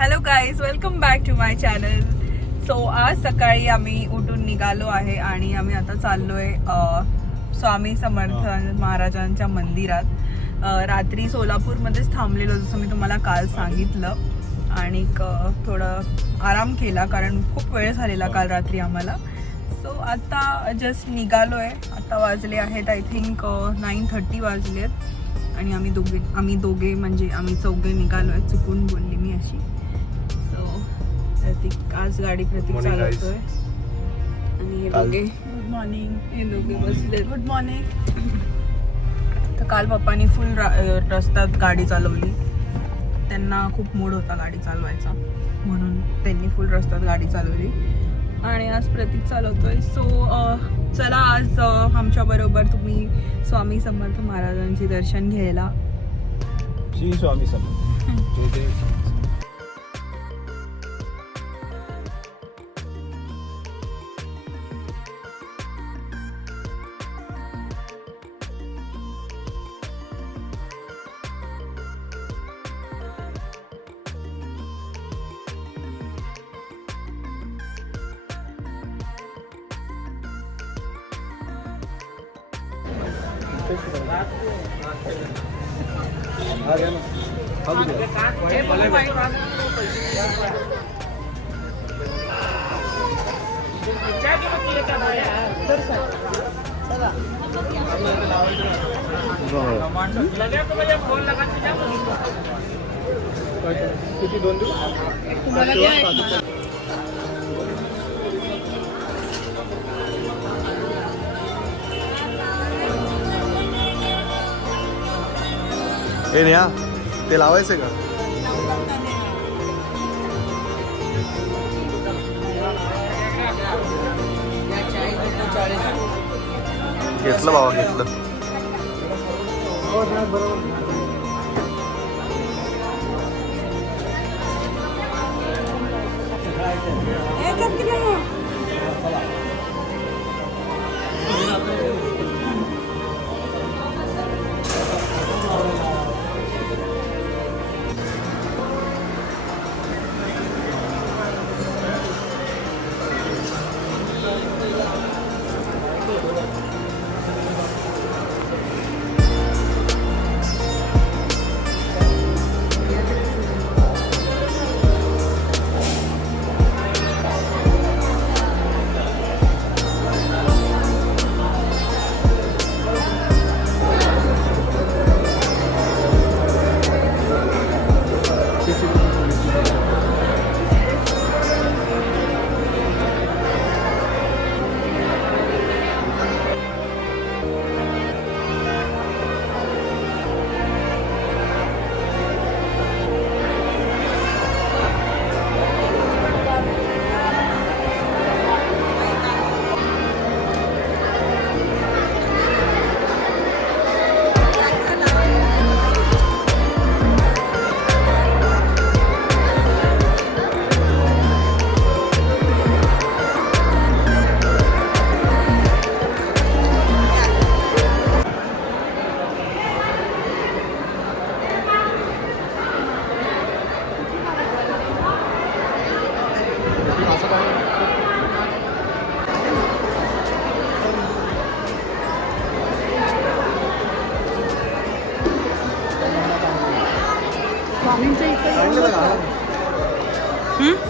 Hello guys, welcome back to my channel. So आज सकाळी आम्ही उठून निघालो आहे आणि आम्ही आता चाललोय स्वामी समर्थ महाराजांच्या मंदिरात. रात्री सोलापूरमध्येच थांबलेलो, जसं मी तुम्हाला काल सांगितलं, आणि थोडं आराम केला कारण खूप वेळ झालेला काल रात्री आम्हाला. सो आता जस्ट निघालोय. आता वाजले आहेत आय थिंक 9:30 वाजलेत आणि आम्ही दोघे म्हणजे आम्ही चौघे निघालोय. चुकून बोलली मी अशी. प्रतीक आज गाडी चालवतोय आणि हे दोघे गुड मॉर्निंग, हे दोघे बसले गुड मॉर्निंग. तर काल पप्पानी फुल रस्त्यात गाडी चालवली. त्यांना खूप मूड होता गाडी चालवायचा, म्हणून त्यांनी फुल रस्त्यात गाडी चालवली आणि आज प्रतीक चालवतोय. सो चला आज आमच्या बरोबर तुम्ही स्वामी समर्थ महाराजांचे दर्शन घ्यायला. श्री स्वामी समर्थ. हे नेहा, ते लावायचं का? घेतलं बाबा, घेतलं.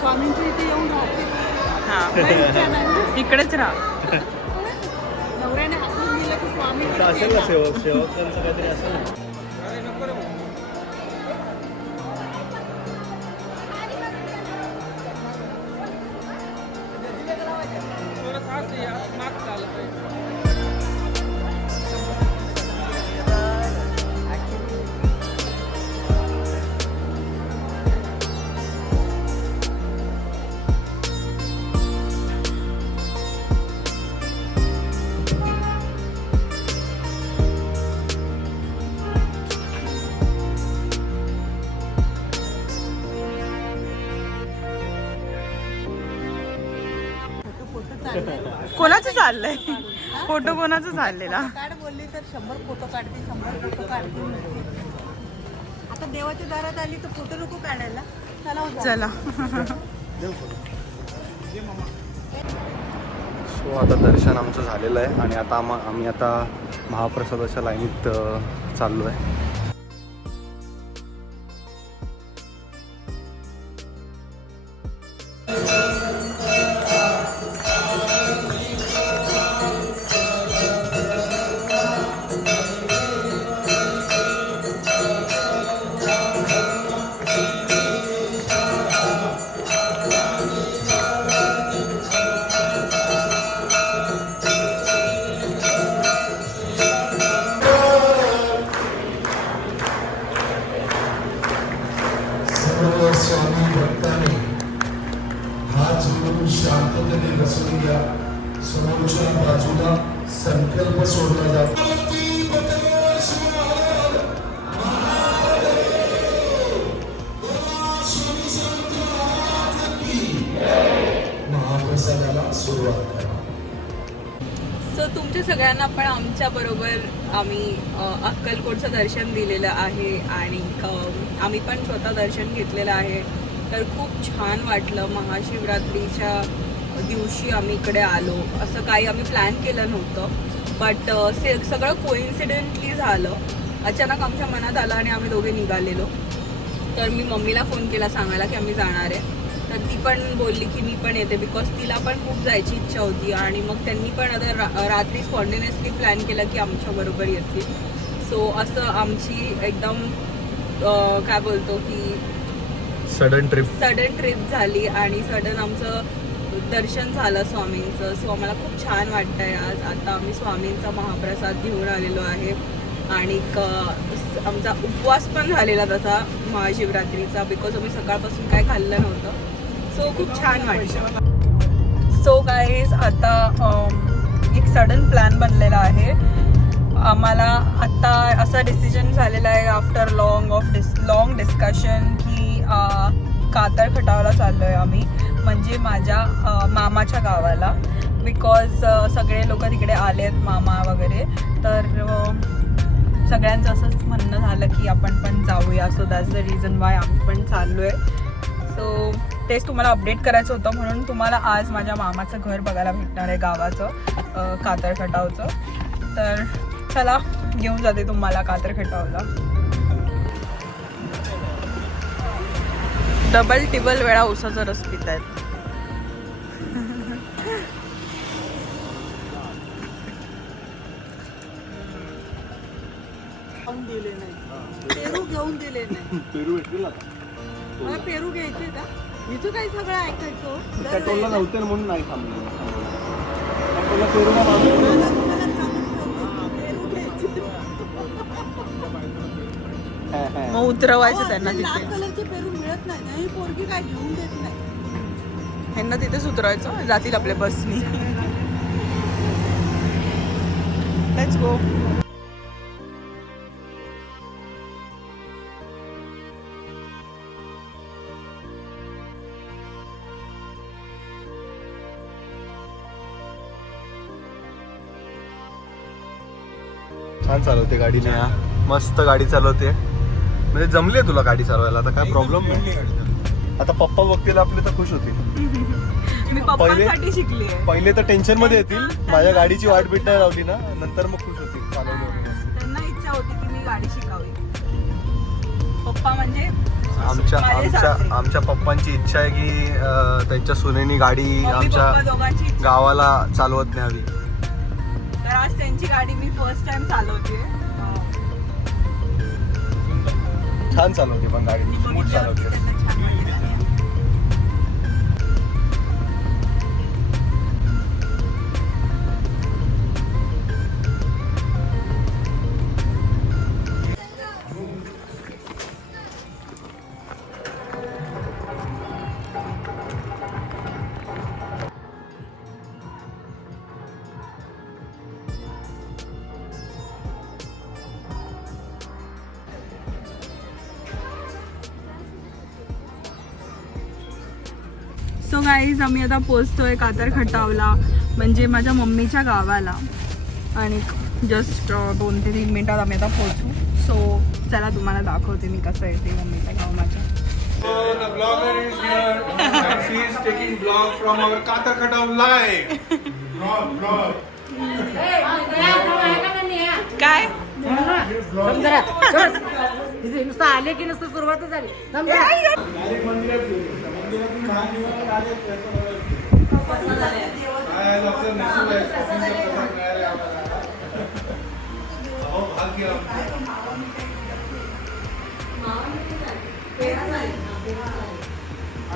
स्वामींच्या इथे येऊन राहते. इकडेच राहा. नवऱ्याने हाकलून दिलं की स्वामी असेल ना सेवक त्यांचं काहीतरी असेल ना. कोणाचं चाललंय फोटो? कोणाचं चाललेला? काढ बोलली तर 100 फोटो काढते, 100 फोटो काढते. आता देवाच्या दारात आली तर फोटो नको काढायला. चला. सो आता दर्शन आमचं झालेलं आहे आणि आता आम्ही आता महाप्रसादाच्या लाईनीत चाललो आहे. स्वामी भक्तांनी हात जोडून शांततेने बसून घ्या. समोरच्या बाजूला संकल्प सोडला जातो. महाप्रसादाला सुरुवात करा. सो तुमच्या सगळ्यांना पण आमच्या बरोबर आम्ही अक्कलकोटचं दर्शन दिलेलं आहे आणि आम्ही पण स्वतः दर्शन घेतलेलं आहे. तर खूप छान वाटलं. महाशिवरात्रीच्या दिवशी आम्ही इकडे आलो. असं काही आम्ही प्लॅन केलं नव्हतं, बट सगळं कोइन्सिडेंटली झालं. अचानक आमच्या मनात आलं आणि आम्ही दोघे निघालेलो. तर मी मम्मीला फोन केला सांगायला की आम्ही जाणार आहे. तर ती पण बोलली की मी पण येते, बिकॉज तिला पण खूप जायची इच्छा होती. आणि मग त्यांनी पण आता रात्री स्पॉन्टेनियसली प्लॅन केला की आमच्याबरोबर येतील. सो असं आमची एकदम काय बोलतो की सडन ट्रिप झाली आणि सडन आमचं दर्शन झालं स्वामींचं. सो आम्हाला खूप छान वाटतंय आज. आता आम्ही स्वामींचा महाप्रसाद घेऊन आलेलो आहे आणि आमचा उपवास पण झालेला तसा महाशिवरात्रीचा, बिकॉज आम्ही सकाळपासून काय खाल्लं नव्हतं. सो खूप छान वाटतं. सो गाईज आता एक सडन प्लॅन बनलेला आहे. आम्हाला आत्ता असा डिसिजन झालेला आहे आफ्टर लॉंग डिस्कशन की कातर खटावला चाललो आहे आम्ही, म्हणजे माझ्या मामाच्या गावाला. बिकॉज सगळे लोक तिकडे आले आहेत, मामा वगैरे. तर सगळ्यांचं असंच म्हणणं झालं की आपण पण जाऊया. So that's the reason why आम्ही पण चाललो आहे. सो तेच तुम्हाला अपडेट करायचं होतं, म्हणून तुम्हाला आज माझ्या मामाचं घर बघायला भेटणार आहे गावाचं, कातर खटावचं. तर चला घेऊन जाते तुम्हाला कातर खटावला. डबल टिबल वेळा उसाचा रस पित आहेत. दिले नाही, पेरू घेऊन दिले नाही. पेरू भेटतील मला पेरू घ्यायचे का? हिचं काही सगळं ऐकायचो. त्या टोलला नव्हते ना म्हणून नाही थांबले. त्या टोलला पेरूला मागून पेरू घ्यायचे. मग उतरवायचं त्यांना लाल तिथे. कलरचे पेरू मिळत नाही ना, ही पोरगी काय घेऊन देत नाही. ह्यांना तिथेच उतरवायचं, जातील आपल्या बसनी. Let's go. छान चालवते गाडी नेहा, मस्त गाडी चालवते. म्हणजे जमली आहे तुला गाडी चालवायला, आता काय प्रॉब्लेम नाही. आता पप्पा बघतील आपले तर खुश होतील. मी पप्पांसाठी शिकली आहे. पहिले तर टेन्शन मध्ये येतील, माझ्या गाडीची वाट बीट नाही लावली ना, नंतर मग खुश होतील चालवलं. त्यांना इच्छा होती की मी गाडी शिकावी. पप्पा म्हणजे आमच्या माझे आमच्या सासरे. आमच्या पप्पांची इच्छा आहे की त्यांच्या सुनेनी गाडी मम्मी आमच्या पप्पा दोघांची इच्छा. गावाला चालवत न्यावी. तर आज त्यांची गाडी मी फर्स्ट टाइम चालवते. छान चालवते पण गाडी, स्मूथ चालवते. त्यांना छान वाटलं. सो गाईज आम्ही आता पोचतोय कातर खटावला, म्हणजे माझ्या मम्मीच्या गावाला. आणि जस्ट 2 ते 3 मिनिटात आम्ही आता पोचू. सो चला तुम्हाला दाखवते मी कसं येते मम्मीचं गाव माझ्या. So the blogger is here and she is taking vlog from our Katakadav live. काय नुसतं आले की नुसतं सुरुवातच झाली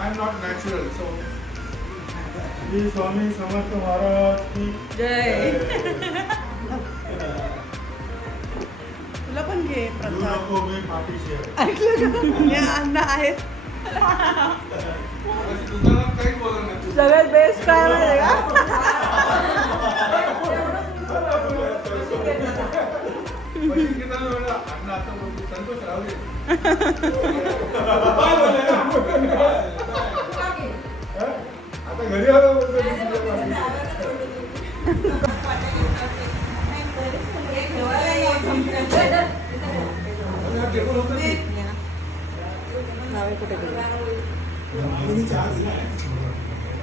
I am not natural, so Shri Swami Samarth Maharaj की जय. तुला पण घे प्रसाद नको मी पाठीशी आहे. ऐकलं का? हे अन्न आहेत दुकानात काही बोलत नाही. सगळ्यात बेस्ट काय माहिती का अण्णा असं बोलतो, संतोष राहू दे. आता घरी आलो बोलतो मी तुझ्या पाठीशी.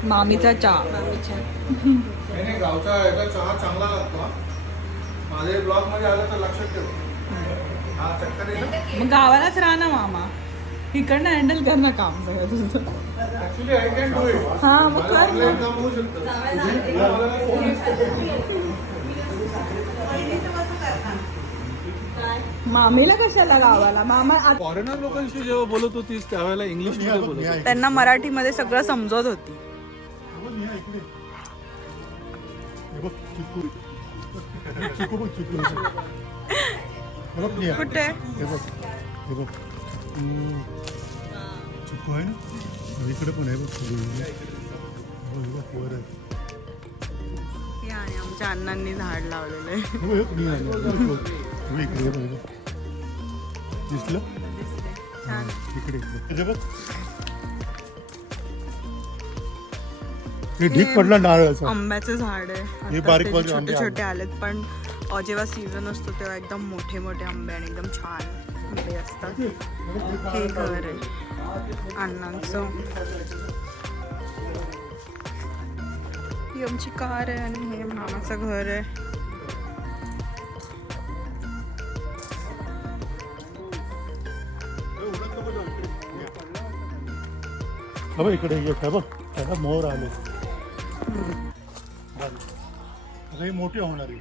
मामीचा चहा. नाही गावचा याचा चहा चांगला लागतो हा. माझ्या ब्लॉग मध्ये आलं तर लक्षात ठेव. हा चक्कर आहे ना. मग गावालाच राहा ना मामा, इकडनं हँडल कर ना काम सगळं तुझं. Actually I can do it. हा मग कर ऑनलाईन ना. काम होऊ शकतं. मामीला कशाला गावाला, मामा फॉरेनर लोकांशी जेव्हा बोलत होतीस त्यावेळेला इंग्लिश मध्ये बोलत होती. त्यांना मराठीमध्ये सगळं समजत होती. चिकू बघ चिकू हे बघ निया. कुठे हे बघ चिकू आहे ना इकडे पण आहे बघ वर आहे. हे आणि आमच्या अण्णांनी झाड लावलेलं आहे. हे बघ, हे निया, निया. हे इकडे हे बघ, हे बघ. दिसलं छान. इकडे इकडे. हे बघ हे ढीक पडला नारळाचा. आंब्याचं झाड आहे. हे आता बारीक त्याचे बारीक छोटे आंबे छोटे आलेत, पण जेव्हा सीझन असतो तेव्हा एकदम मोठे मोठे आंबे आणि एकदम छान आंबे असतात. हे घर आहे अण्णांचं. ही आमची कार आहे आणि हे मामाचं घर आहे. हा बघ इकडे एक आहे बघ त्याला मोर आले. आता हे मोठे होणार आहे.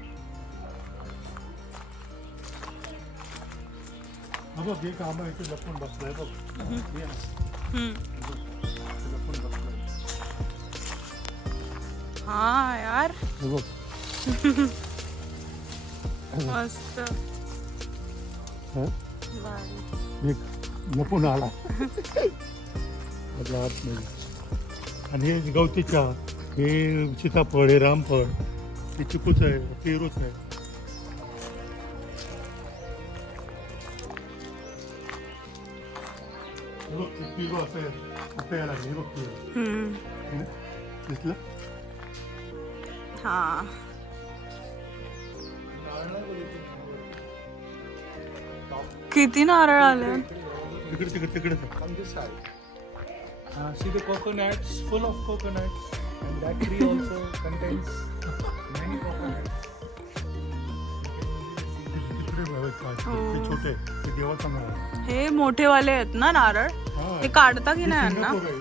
हा बघ हे काम आहे ते लपून बसलंय बघ. हे आहे. लपून बसलंय. हा यार हे बघ मस्त. हा? भारी. एक लपून आला आपला हात नाही. आणि हे गवती चहा, हे सीताफळ, हे रामफळ, हे चिकूच आहे, पेरूच आहे. हे बघ, ते पेरू असं आहे, यायला लागले. हे बघ पेरू. हम्म. हे दिसलं? हा किती नारळ आले. तिकडे तिकडे तिकडेच आहे. See the coconuts, full of coconuts, and that tree also contains many coconuts. तिकडे बघ, ते छोटे ते देवाचा नाव आहे. हे मोठेवाले आहेत ना नारळ, हा. हे काढता की नाही हे अण्णा? सिंगापूर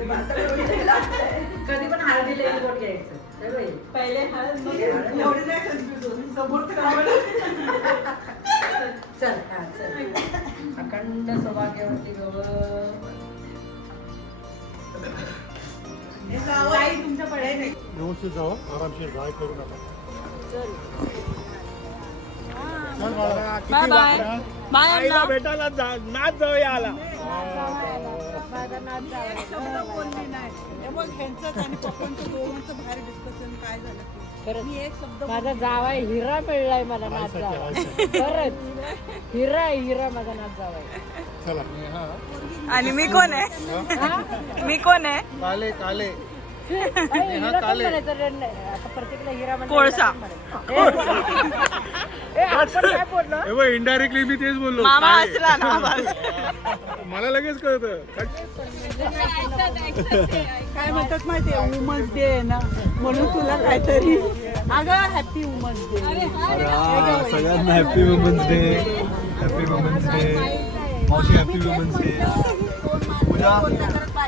आहे. हे लहान आहे. कधी पण हळदीला एक बोट घ्यायचं पहिले हळद एवढी नाही कन्फ्युज समोर चल हा चल अखंड सौभाग्यवती तुमच्या पडे नाही व्यवस्थित जावं, आरामशीर गाय करू नका. बाय बाय बाय अण्णा. भेटायला नाच जाऊया आला. माझा नाच एक शब्द बोलली नाही हे बघ ह्यांचंच आणि पप्पांचं दोघांचं बाहेर डिस्कशन काय झालं ते. मी एक शब्द माझा जावाय हिरा मिळलाय मला नाच जावाय खरंच हिरा आहे हिरा माझा नाच जावाय चला आणि मी कोण आहे मी कोण आहे काले काले हिरा पण म्हणायचं रे नाही. आता प्रत्येकाला हिरा म्हणायचं. कोळसा. ए, आपण काय बोललो इनडायरेक्टली मी तेच बोललो मामा हसला ना मला लगेच कळतं काय म्हणतात माहितीये वुमन्स डे आहे ना म्हणून तुला काहीतरी अगं हॅपी वुमन्स डे सगळ्यांना happy women's day happy women's day मावशी happy women's day Pooja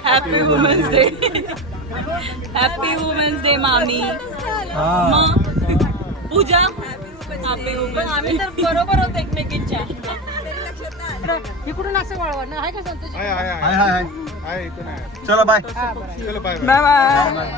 happy women's day happy women's day मामी मग पूजा हॅपी वुमेन्स आम्ही तर बरोबर होतो एकमेकींच्या इकडून असं वळवा ना आहे का संतोष हाय हाय हाय हाय हाय इथं नाही चला बाय चलो bye bye bye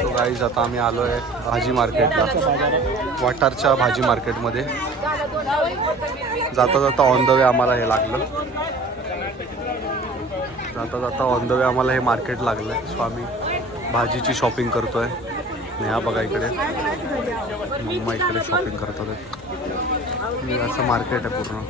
so guys आता आम्ही आलो आहे भाजी मार्केटला वाटारच्या भाजी मार्केटमध्ये जाता जाता ऑन द वे आम्हाला हे लागलं जाता जाता ऑन द वे आम्हाला हे मार्केट लागलं आहे सो आम्ही भाजीची शॉपिंग करतो आहे आणि हा बघा इकडे मम्मा इकडे शॉपिंग करतात असं मार्केट आहे पूर्ण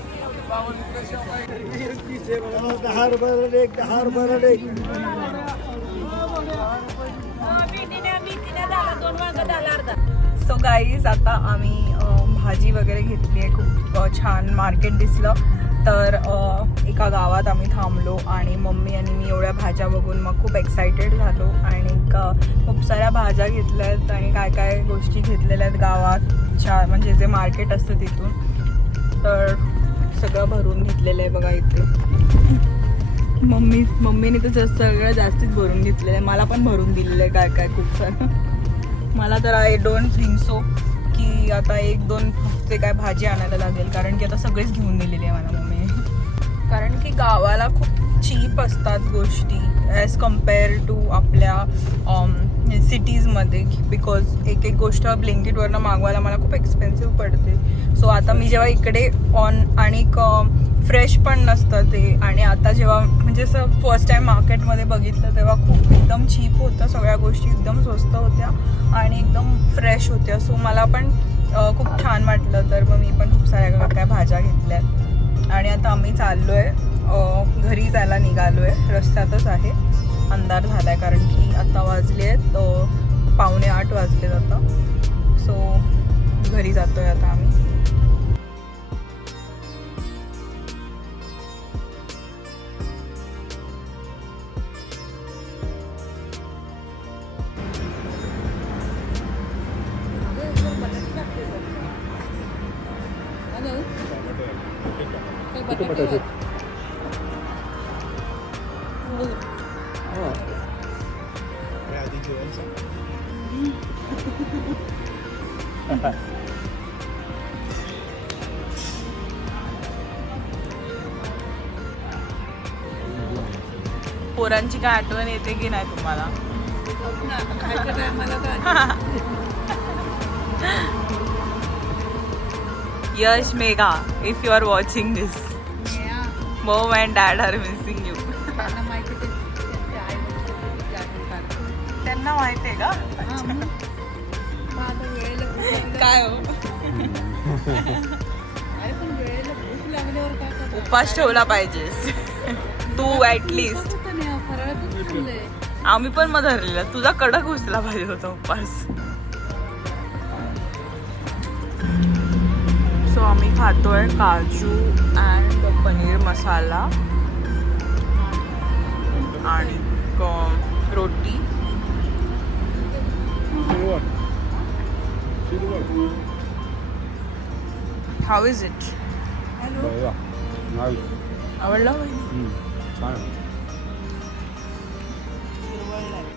सो गाईज आता आम्ही भाजी वगैरे घेतली आहे खूप छान मार्केट दिसलं तर एका गावात आम्ही थांबलो आणि मम्मी आणि मी एवढ्या भाज्या बघून मग खूप एक्सायटेड झालो आणि खूप साऱ्या भाज्या घेतल्यात आणि काय काय गोष्टी घेतलेल्या आहेत गावात म्हणजे जे मार्केट असतं तिथून तर सगळं भरून घेतलेलं आहे बघा इथे मम्मीने तर सगळं जास्तीच भरून घेतलेलं आहे मला पण भरून दिलेलं आहे काय काय खूप सारं मला तर आय डोंट थिंक सो की आता 1-2 हफ्ते काय भाजी आणायला लागेल कारण की आता सगळेच घेऊन दिलेली आहे मला मम्मी कारण की गावाला खूप चीप असतात गोष्टी ॲज कम्पेअर टू आपल्या सिटीजमध्ये बिकॉज एक एक गोष्ट ब्लिंकिटवरनं मागवायला मला खूप एक्सपेन्सिव्ह पडते सो आता मी जेव्हा इकडे आणि फ्रेश पण नसतं ते आणि आता जेव्हा म्हणजे असं फर्स्ट टाईम मार्केटमध्ये बघितलं तेव्हा खूप एकदम चीप होतं सगळ्या गोष्टी एकदम स्वस्त होत्या आणि एकदम फ्रेश होत्या सो मला पण खूप छान वाटलं तर मग मी पण खूप साऱ्या काय भाज्या घेतल्यात आणि आता आम्ही चाललो आहे घरी जायला निघालो आहे रस्त्यातच आहे अंधार झाला आहे कारण की आता वाजले आहेत 7:45 वाजलेत आता सो घरी जातो आहे आता आम्ही पोरांची काय आठवण येते की नाही तुम्हाला Yash Megha if you are watching this mom and dad are missing you त्यांना माहिती आहे का काय हो उपास ठेवला पाहिजेस तू ऍटलिस्ट आम्ही पण मग धरलेला तुझा कडक उचला पाहिजे होता उपास सो आम्ही खातोय काजू अँड पनीर मसाला आणि रोटी हाऊ इज इट? आवडलं? छान हिरवळलाय.